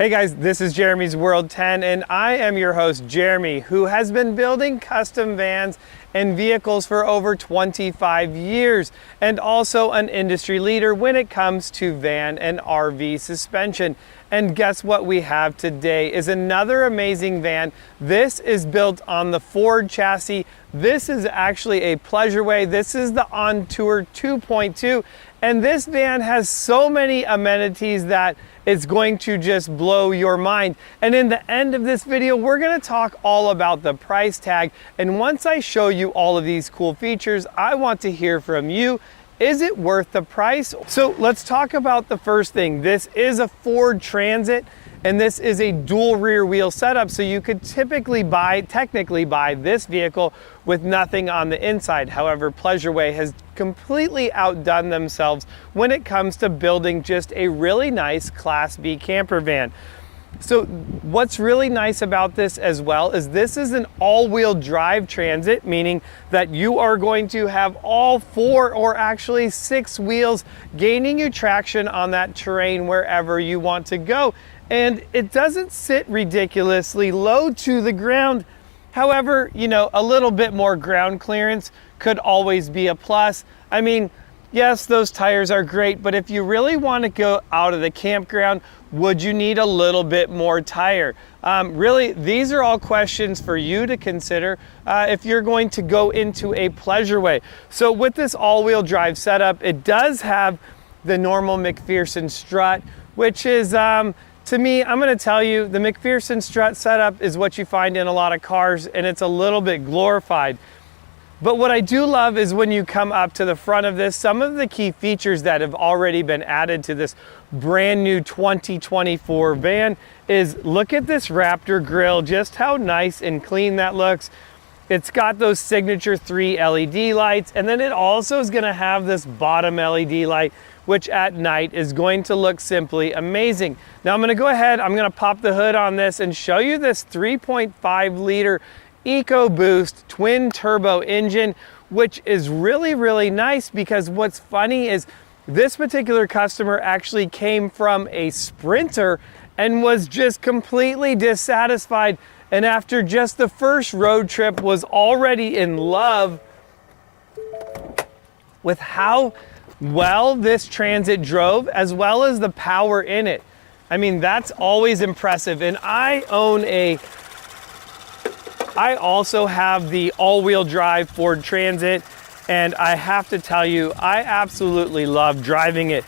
Hey guys, this is Jeremy's World 10 and I am your host Jeremy, who has been building custom vans and vehicles for over 25 years and also an industry leader when it comes to van and RV suspension. And guess what we have today is another amazing van. This is built on the Ford chassis. This is actually a Pleasure-Way. This is the Ontour 2.2, and this van has so many amenities that it's going to just blow your mind. And in the end of this video, we're gonna talk all about the price tag. And once I show you all of these cool features, I want to hear from you. Is it worth the price? So let's talk about the first thing. This is a Ford Transit, and this is a dual rear wheel setup. So you could technically buy this vehicle with nothing on the inside. However, Pleasure-Way has completely outdone themselves when it comes to building just a really nice Class B camper van. So what's really nice about this as well is this is an all-wheel drive Transit, meaning that you are going to have all 4 or actually 6 wheels gaining you traction on that terrain wherever you want to go. And it doesn't sit ridiculously low to the ground. However, you know, a little bit more ground clearance could always be a plus. I mean, yes, those tires are great, but if you really want to go out of the campground, would you need a little bit more tire? Really, these are all questions for you to consider if you're going to go into a Pleasure-Way. So with this all-wheel drive setup, it does have the normal McPherson strut, which is, to me, I'm gonna tell you, the McPherson strut setup is what you find in a lot of cars, and it's a little bit glorified. But what I do love is when you come up to the front of this, some of the key features that have already been added to this brand new 2024 van is, look at this Raptor grille, just how nice and clean that looks. It's got those signature 3 LED lights, and then it also is gonna have this bottom LED light, which at night is going to look simply amazing. Now I'm gonna go ahead, I'm gonna pop the hood on this and show you this 3.5 liter EcoBoost twin turbo engine, which is really, really nice, because what's funny is this particular customer actually came from a Sprinter and was just completely dissatisfied, and after just the first road trip was already in love with how well this Transit drove, as well as the power in it. I mean, that's always impressive. And I also have the all-wheel drive Ford Transit, and I have to tell you, I absolutely love driving it.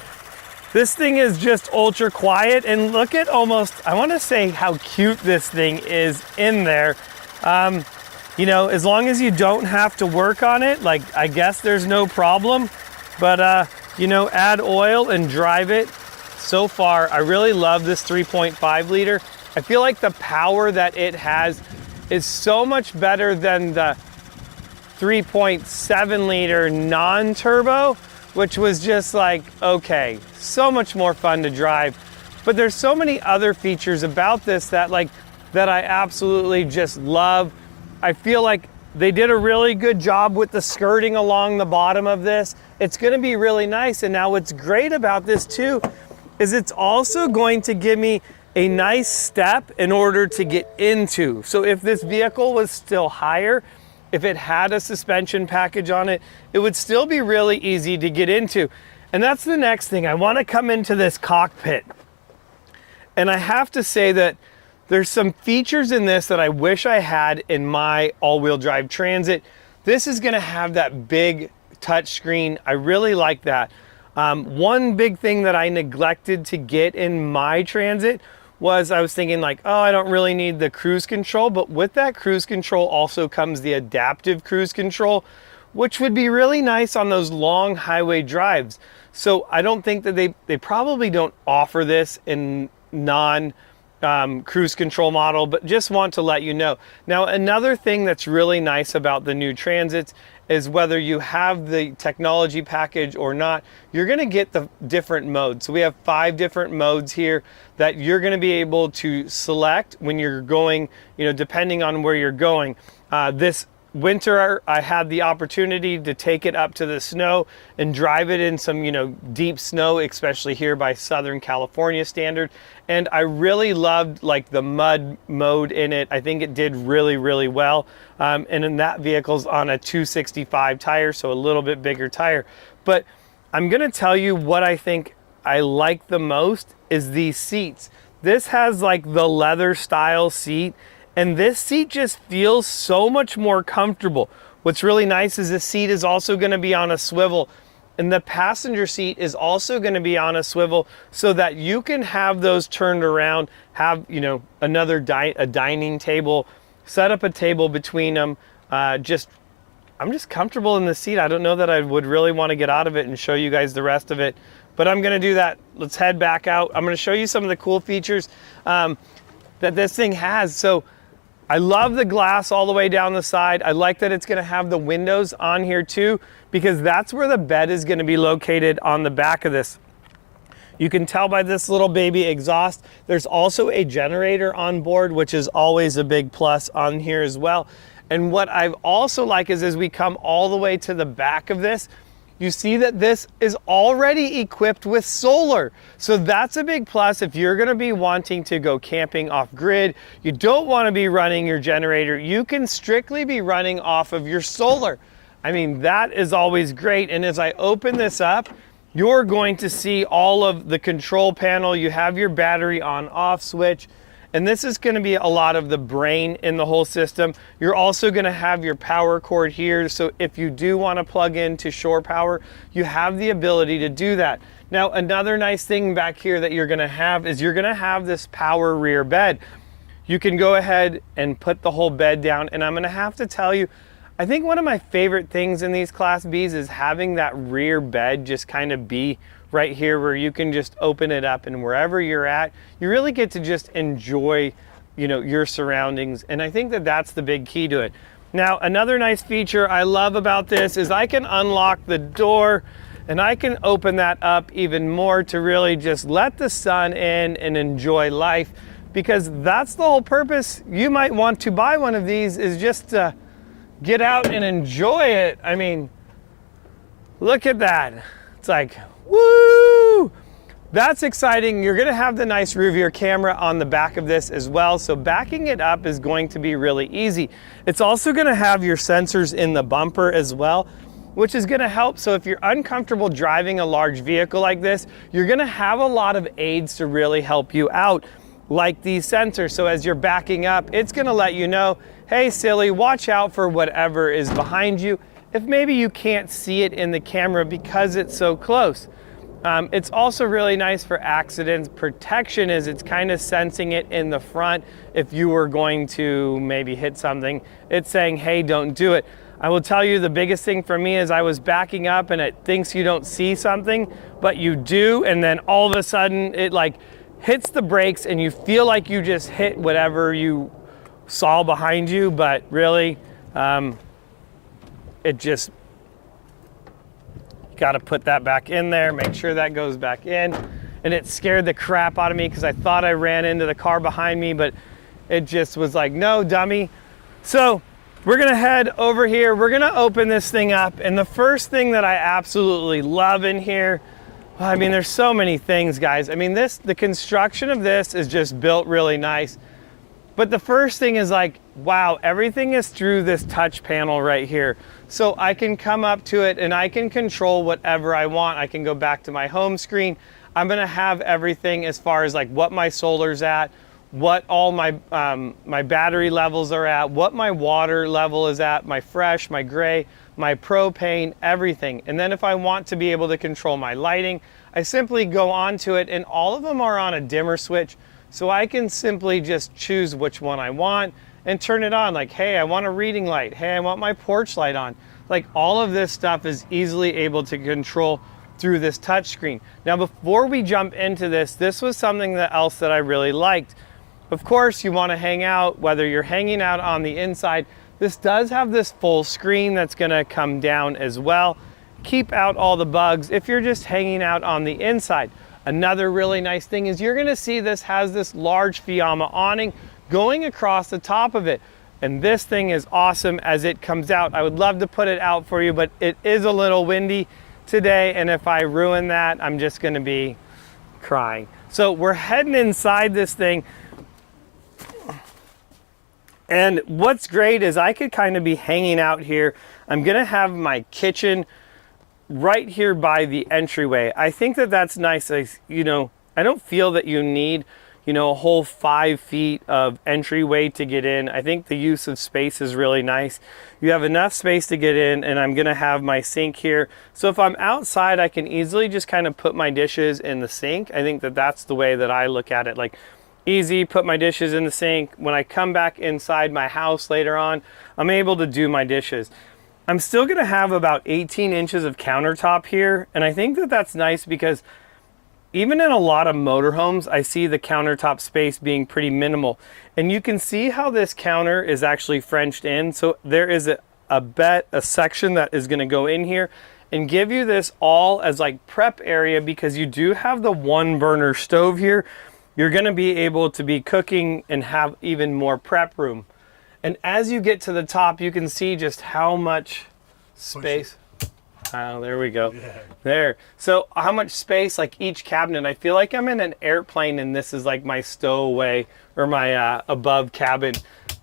This thing is just ultra quiet, and look at I wanna say how cute this thing is in there. You know, as long as you don't have to work on it, like, I guess there's no problem, but you know, add oil and drive it. So far, I really love this 3.5 liter. I feel like the power that it has is so much better than the 3.7 liter non-turbo, which was just like, okay, so much more fun to drive. But there's so many other features about this that I absolutely just love. I feel like they did a really good job with the skirting along the bottom of this. It's gonna be really nice. And now what's great about this too is it's also going to give me a nice step in order to get into. So if this vehicle was still higher, if it had a suspension package on it, it would still be really easy to get into. And that's the next thing. I want to come into this cockpit. And I have to say that there's some features in this that I wish I had in my all-wheel drive Transit. This is gonna have that big touch screen. I really like that. One big thing that I neglected to get in my Transit was I was thinking like, oh, I don't really need the cruise control, but with that cruise control also comes the adaptive cruise control, which would be really nice on those long highway drives. So I don't think that they probably don't offer this in cruise control model, but just want to let you know. Now, another thing that's really nice about the new Transits is whether you have the technology package or not, you're gonna get the different modes. So we have 5 different modes here that you're gonna be able to select when you're going, you know, depending on where you're going. This winter, I had the opportunity to take it up to the snow and drive it in some, deep snow, especially here by Southern California standard. And I really loved like the mud mode in it. I think it did really, really well. And in that vehicle's on a 265 tire, so a little bit bigger tire. But I'm gonna tell you what I think I like the most is these seats. This has like the leather style seat, and this seat just feels so much more comfortable. What's really nice is this seat is also gonna be on a swivel, and the passenger seat is also gonna be on a swivel so that you can have those turned around, have, another dining table, set up a table between them. I'm just comfortable in the seat. I don't know that I would really wanna get out of it and show you guys the rest of it, but I'm gonna do that. Let's head back out. I'm gonna show you some of the cool features that this thing has. So I love the glass all the way down the side. I like that it's gonna have the windows on here too, because that's where the bed is gonna be located on the back of this. You can tell by this little baby exhaust. There's also a generator on board, which is always a big plus on here as well. And what I also like is as we come all the way to the back of this, you see that this is already equipped with solar. So that's a big plus if you're gonna be wanting to go camping off grid. You don't wanna be running your generator. You can strictly be running off of your solar. I mean, that is always great. And as I open this up, you're going to see all of the control panel. You have your battery on off switch. And this is gonna be a lot of the brain in the whole system. You're also gonna have your power cord here. So if you do wanna plug into shore power, you have the ability to do that. Now, another nice thing back here that you're gonna have is you're gonna have this power rear bed. You can go ahead and put the whole bed down. And I'm gonna have to tell you, I think one of my favorite things in these Class Bs is having that rear bed just kind of be right here where you can just open it up, and wherever you're at, you really get to just enjoy, your surroundings. And I think that that's the big key to it. Now, another nice feature I love about this is I can unlock the door and I can open that up even more to really just let the sun in and enjoy life, because that's the whole purpose. You might want to buy one of these is just to get out and enjoy it. I mean, look at that. It's like, woo! That's exciting. You're gonna have the nice rear view camera on the back of this as well, so backing it up is going to be really easy. It's also gonna have your sensors in the bumper as well, which is gonna help. So if you're uncomfortable driving a large vehicle like this, you're gonna have a lot of aids to really help you out, like these sensors. So as you're backing up, it's gonna let you know, hey silly, watch out for whatever is behind you, if maybe you can't see it in the camera because it's so close. It's also really nice for accidents protection, is it's kind of sensing it in the front. If you were going to maybe hit something, it's saying, hey, don't do it. I will tell you the biggest thing for me is I was backing up and it thinks you don't see something, but you do, and then all of a sudden it like hits the brakes and you feel like you just hit whatever you saw behind you, but really, it just, got to put that back in there, make sure that goes back in. And it scared the crap out of me because I thought I ran into the car behind me, but it just was like, no, dummy. So we're gonna head over here. We're gonna open this thing up. And the first thing that I absolutely love in here, well, I mean, there's so many things, guys. I mean, the construction of this is just built really nice. But the first thing is like, wow, everything is through this touch panel right here. So I can come up to it and I can control whatever I want. I can go back to my home screen. I'm gonna have everything as far as like what my solar's at, what all my my battery levels are at, what my water level is at, my fresh, my gray, my propane, everything. And then if I want to be able to control my lighting, I simply go onto it, and all of them are on a dimmer switch. So I can simply just choose which one I want and turn it on. Like, hey, I want a reading light. Hey, I want my porch light on. Like, all of this stuff is easily able to control through this touch screen. Now, before we jump into this was something else that I really liked. Of course, you want to hang out, whether you're hanging out on the inside. This does have this full screen that's going to come down as well. Keep out all the bugs if you're just hanging out on the inside. Another really nice thing is you're gonna see this has this large Fiamma awning going across the top of it. And this thing is awesome as it comes out. I would love to put it out for you, but it is a little windy today, and if I ruin that, I'm just gonna be crying. So we're heading inside this thing. And what's great is I could kind of be hanging out here. I'm gonna have my kitchen right here by the entryway. I think that that's nice. You know, I don't feel that you need, you know, a whole 5 feet of entryway to get in. I think the use of space is really nice. You have enough space to get in, and I'm gonna have my sink here. So if I'm outside, I can easily just kind of put my dishes in the sink. I think that that's the way that I look at it. Like, easy, put my dishes in the sink. When I come back inside my house later on, I'm able to do my dishes. I'm still gonna have about 18 inches of countertop here, and I think that that's nice because even in a lot of motorhomes, I see the countertop space being pretty minimal. And you can see how this counter is actually Frenched in. So there is a section that is gonna go in here and give you this all as like prep area, because you do have the 1 burner stove here. You're gonna be able to be cooking and have even more prep room. And as you get to the top, you can see just how much space. Oh, there we go. Yeah. There. So how much space, like each cabinet, I feel like I'm in an airplane and this is like my stowaway or my above cabin,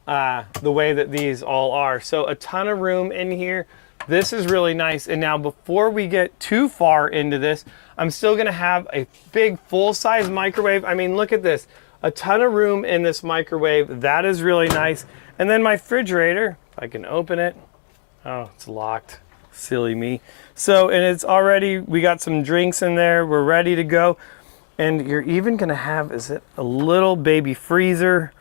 the way that these all are. So a ton of room in here. This is really nice. And now before we get too far into this, I'm still gonna have a big full-size microwave. I mean, look at this. A ton of room in this microwave. That is really nice. And then my refrigerator, if I can open it. Oh, it's locked. Silly me. So, and it's already, we got some drinks in there. We're ready to go. And you're even gonna have, is it a little baby freezer?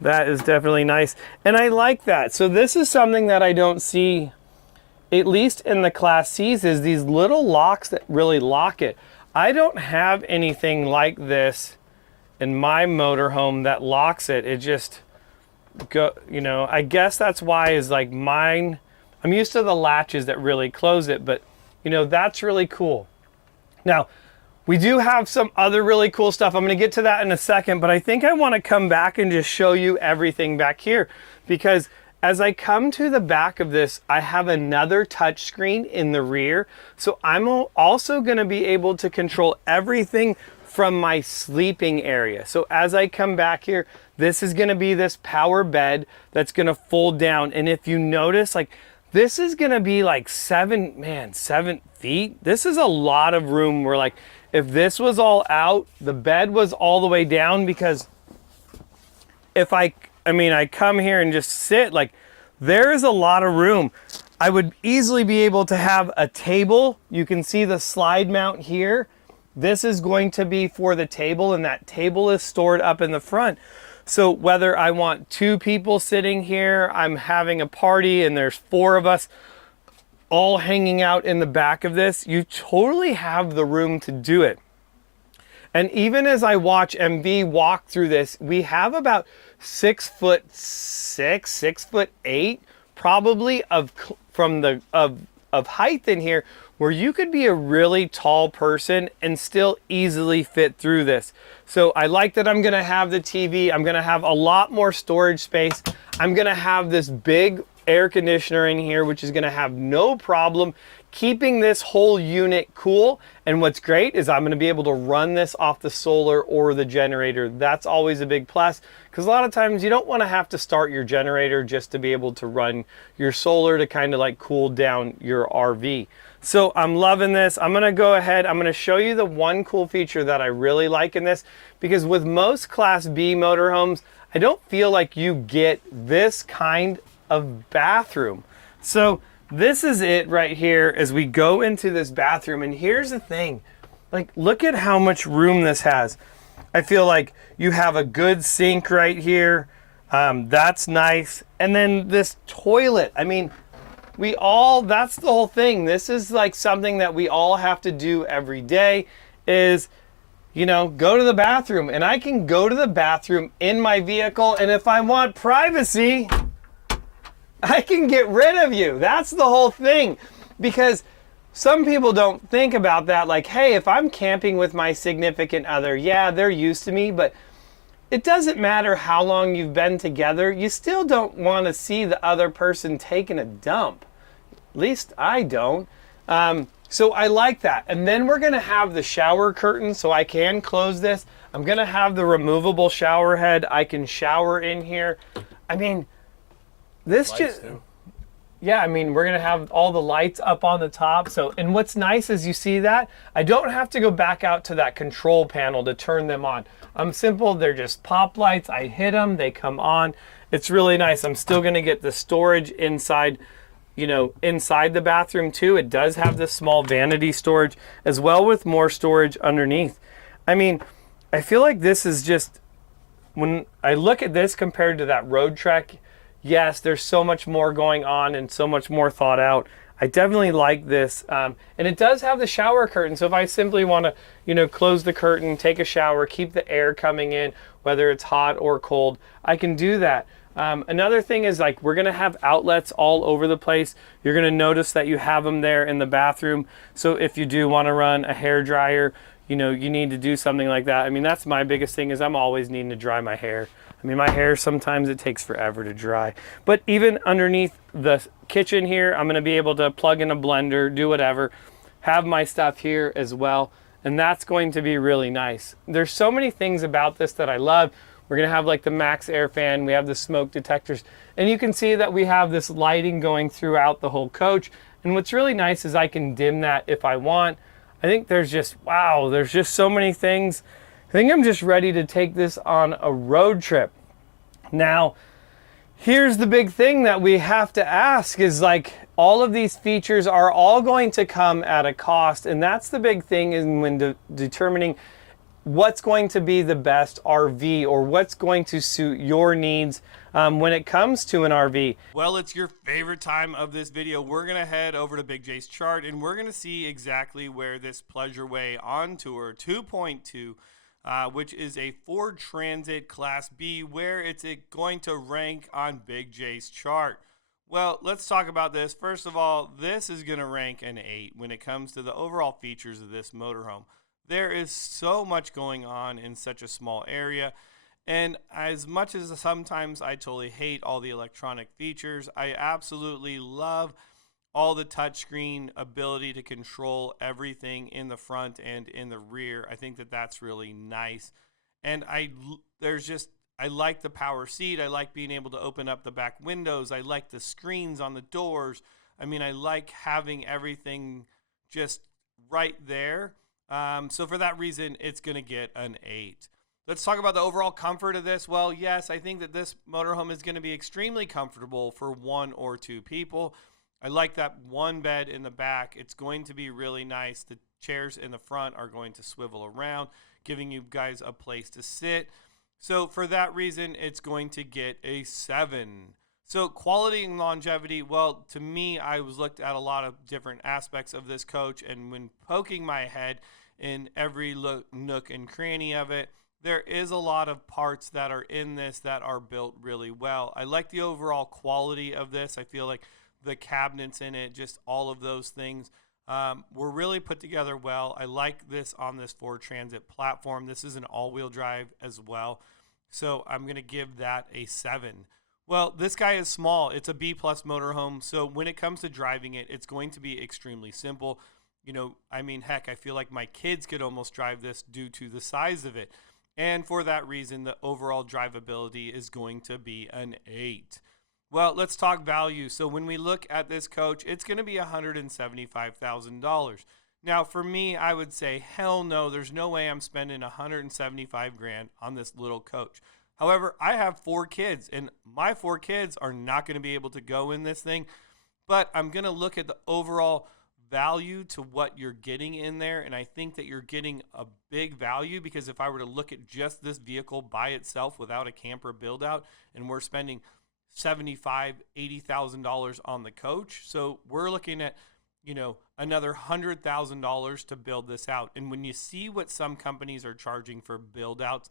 That is definitely nice. And I like that. So this is something that I don't see, at least in the Class C's, is these little locks that really lock it. I don't have anything like this in my motorhome that locks it. It just go, you know, I guess that's why is like mine, I'm used to the latches that really close it, but you know, that's really cool. Now, we do have some other really cool stuff. I'm gonna get to that in a second, but I think I wanna come back and just show you everything back here, because as I come to the back of this, I have another touch screen in the rear. So I'm also gonna be able to control everything from my sleeping area. So as I come back here, this is gonna be this power bed that's gonna fold down. And if you notice, like, this is gonna be like 7 feet. This is a lot of room where, like, if this was all out, the bed was all the way down, because if I come here and just sit, like, there is a lot of room. I would easily be able to have a table. You can see the slide mount here. This is going to be for the table, and that table is stored up in the front. So whether I want 2 people sitting here, I'm having a party and there's 4 of us all hanging out in the back of this, you totally have the room to do it. And even as I watch MV walk through this, we have about 6'6", 6'8", probably of height in here, where you could be a really tall person and still easily fit through this. So I like that I'm gonna have the TV. I'm gonna have a lot more storage space. I'm gonna have this big air conditioner in here, which is gonna have no problem keeping this whole unit cool. And what's great is I'm gonna be able to run this off the solar or the generator. That's always a big plus, because a lot of times you don't wanna have to start your generator just to be able to run your solar to kind of like cool down your RV. So I'm loving this. I'm gonna go ahead, I'm gonna show you the one cool feature that I really like in this, because with most Class B motorhomes, I don't feel like you get this kind of bathroom. So this is it right here as we go into this bathroom. And here's the thing, like, look at how much room this has. I feel like you have a good sink right here. That's nice. And then this toilet, I mean, that's the whole thing. This is like something that we all have to do every day is, you know, go to the bathroom. And I can go to the bathroom in my vehicle, and if I want privacy, I can get rid of you. That's the whole thing. Because some people don't think about that, like, hey, if I'm camping with my significant other, yeah, they're used to me, but it doesn't matter how long you've been together, you still don't want to see the other person taking a dump. At least I don't. So I like that. And then we're gonna have the shower curtain, so I can close this. I'm gonna have the removable shower head. I can shower in here. I mean, this just, yeah, I mean, we're gonna have all the lights up on the top. So, and what's nice is you see that, I don't have to go back out to that control panel to turn them on. I'm simple, they're just pop lights. I hit them, they come on. It's really nice. I'm still gonna get the storage inside, you know, inside the bathroom too. It does have this small vanity storage as well with more storage underneath. I mean, I feel like this is just, when I look at this compared to that Road Trek, yes, there's so much more going on and so much more thought out. I definitely like this. And it does have the shower curtain. So if I simply want to, you know, close the curtain, take a shower, keep the air coming in, whether it's hot or cold, I can do that. Another thing is, like, we're gonna have outlets all over the place. You're gonna notice that you have them there in the bathroom. So if you do wanna run a hair dryer, you know, you need to do something like that. I mean, that's my biggest thing, is I'm always needing to dry my hair. I mean, my hair, sometimes it takes forever to dry. But even underneath the kitchen here, I'm gonna be able to plug in a blender, do whatever, have my stuff here as well. And that's going to be really nice. There's so many things about this that I love. We're gonna have like the max air fan, we have the smoke detectors, and you can see that we have this lighting going throughout the whole coach. And what's really nice is I can dim that if I want. I think there's just, wow, there's just so many things. I think I'm just ready to take this on a road trip. Now, here's the big thing that we have to ask is, like, all of these features are all going to come at a cost, and that's the big thing in when determining what's going to be the best RV or what's going to suit your needs when it comes to an RV. Well, it's your favorite time of this video. We're gonna head over to Big J's chart and we're gonna see exactly where this Pleasure-Way Ontour 2.2, which is a Ford Transit Class B, where it's going to rank on Big J's chart. Well, let's talk about this. First of all, this is gonna rank an 8 when it comes to the overall features of this motorhome. There is so much going on in such a small area, and as much as sometimes I totally hate all the electronic features, I absolutely love all the touchscreen ability to control everything in the front and in the rear. I think that that's really nice, and I like the power seat. I like being able to open up the back windows. I like the screens on the doors. I mean, I like having everything just right there. So for that reason, it's going to get an 8. Let's talk about the overall comfort of this. Well, yes, I think that this motorhome is going to be extremely comfortable for 1 or 2 people. I like that one bed in the back. It's going to be really nice. The chairs in the front are going to swivel around, giving you guys a place to sit. So for that reason, it's going to get a 7. So quality and longevity, well, to me, I was looked at a lot of different aspects of this coach, and when poking my head in every nook and cranny of it, there is a lot of parts that are in this that are built really well. I like the overall quality of this. I feel like the cabinets in it, just all of those things, were really put together well. I like this on this Ford Transit platform. This is an all-wheel drive as well, so I'm going to give that a 7. Well, this guy is small. It's a B+ motorhome, so when it comes to driving it, it's going to be extremely simple. You know, I mean, heck, I feel like my kids could almost drive this due to the size of it. And for that reason, the overall drivability is going to be an 8. Well, let's talk value. So when we look at this coach, it's going to be $175,000. Now, for me, I would say, hell no, there's no way I'm spending $175,000 on this little coach. However, I have 4 kids, and my 4 kids are not going to be able to go in this thing, but I'm going to look at the overall value to what you're getting in there, and I think that you're getting a big value, because if I were to look at just this vehicle by itself without a camper build out, and we're spending $75,000-$80,000 on the coach, so we're looking at, you know, another $100,000 to build this out. And when you see what some companies are charging for build outs,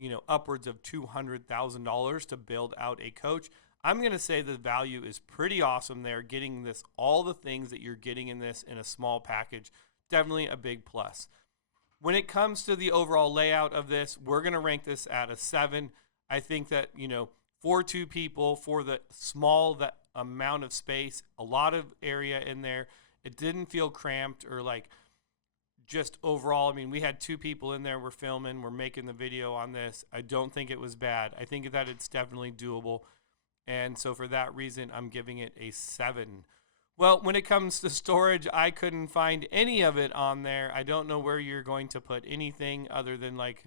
you know, upwards of $200,000 to build out a coach, I'm going to say the value is pretty awesome there, getting this, all the things that you're getting in this in a small package. Definitely a big plus. When it comes to the overall layout of this, we're going to rank this at a 7. I think that, for 2 people, for the that amount of space, a lot of area in there, it didn't feel cramped or like just overall. I mean, we had 2 people in there, we're filming, we're making the video on this. I don't think it was bad. I think that it's definitely doable. And so for that reason, I'm giving it a 7. Well, when it comes to storage, I couldn't find any of it on there. I don't know where you're going to put anything other than like,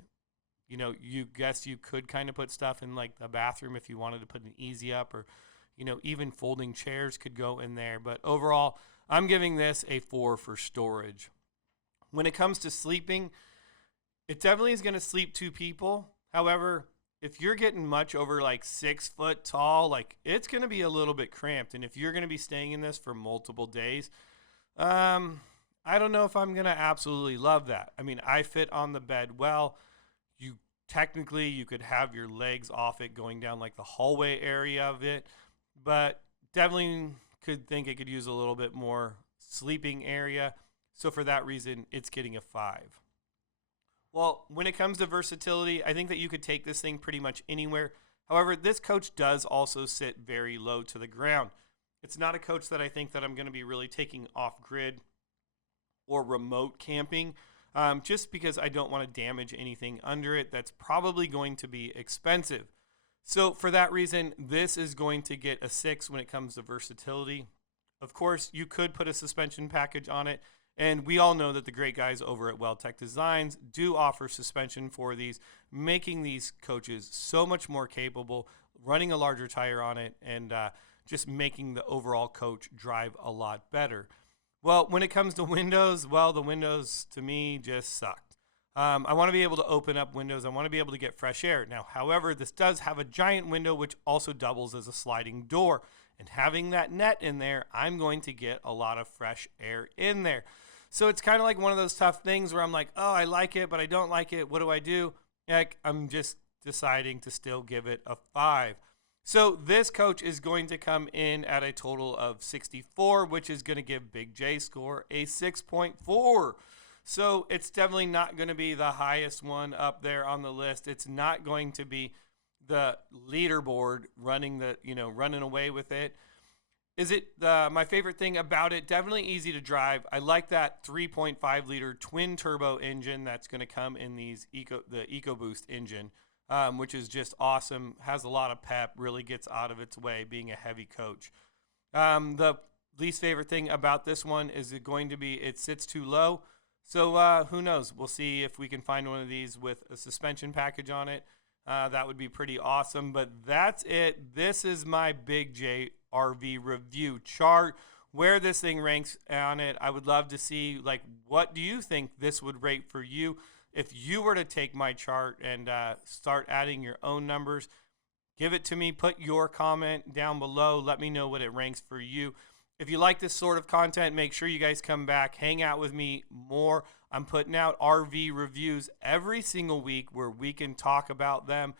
you could kind of put stuff in like the bathroom if you wanted to put an easy up, or, even folding chairs could go in there. But overall, I'm giving this a 4 for storage. When it comes to sleeping, it definitely is going to sleep 2 people. However, if you're getting much over like 6 foot tall, like it's going to be a little bit cramped. And if you're going to be staying in this for multiple days, I don't know if I'm going to absolutely love that. I mean, I fit on the bed well. You could have your legs off it going down like the hallway area of it, but definitely could think it could use a little bit more sleeping area. So for that reason, it's getting a 5. Well, when it comes to versatility, I think that you could take this thing pretty much anywhere. However, this coach does also sit very low to the ground. It's not a coach that I think that I'm going to be really taking off-grid or remote camping, just because I don't want to damage anything under it. That's probably going to be expensive. So for that reason, this is going to get a 6 when it comes to versatility. Of course, you could put a suspension package on it. And we all know that the great guys over at WeldTech Designs do offer suspension for these, making these coaches so much more capable, running a larger tire on it, and just making the overall coach drive a lot better. Well, when it comes to windows, the windows to me just sucked. I want to be able to open up windows. I want to be able to get fresh air. Now, however, this does have a giant window, which also doubles as a sliding door. And having that net in there, I'm going to get a lot of fresh air in there. So it's kind of like one of those tough things where I'm like, oh, I like it, but I don't like it. What do I do? Heck, I'm just deciding to still give it a 5. So this coach is going to come in at a total of 64, which is going to give Big J's score a 6.4. So it's definitely not going to be the highest one up there on the list. It's not going to be the leaderboard running away with it. Is it my favorite thing about it? Definitely easy to drive. I like that 3.5 liter twin turbo engine that's going to come in the EcoBoost engine, which is just awesome. Has a lot of pep. Really gets out of its way, being a heavy coach. The least favorite thing about this one is it sits too low. So who knows? We'll see if we can find one of these with a suspension package on it. That would be pretty awesome. But that's it. This is my Big J RV review chart, where this thing ranks on it. I would love to see, what do you think this would rate for you if you were to take my chart and start adding your own numbers. Give it to me. Put your comment down below. Let me know what it ranks for you. If you like this sort of content, make sure you guys come back, hang out with me more. I'm putting out RV reviews every single week where we can talk about them,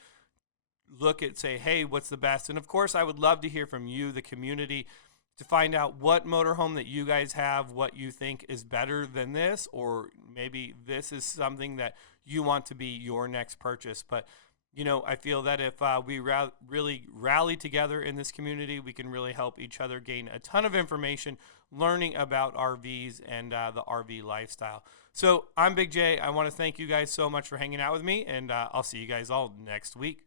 say, hey, what's the best? And of course, I would love to hear from you, the community, to find out what motorhome that you guys have, what you think is better than this, or maybe this is something that you want to be your next purchase. But I feel that if we really rally together in this community, we can really help each other gain a ton of information, learning about RVs and the RV lifestyle. So I'm Big J. I want to thank you guys so much for hanging out with me, and I'll see you guys all next week.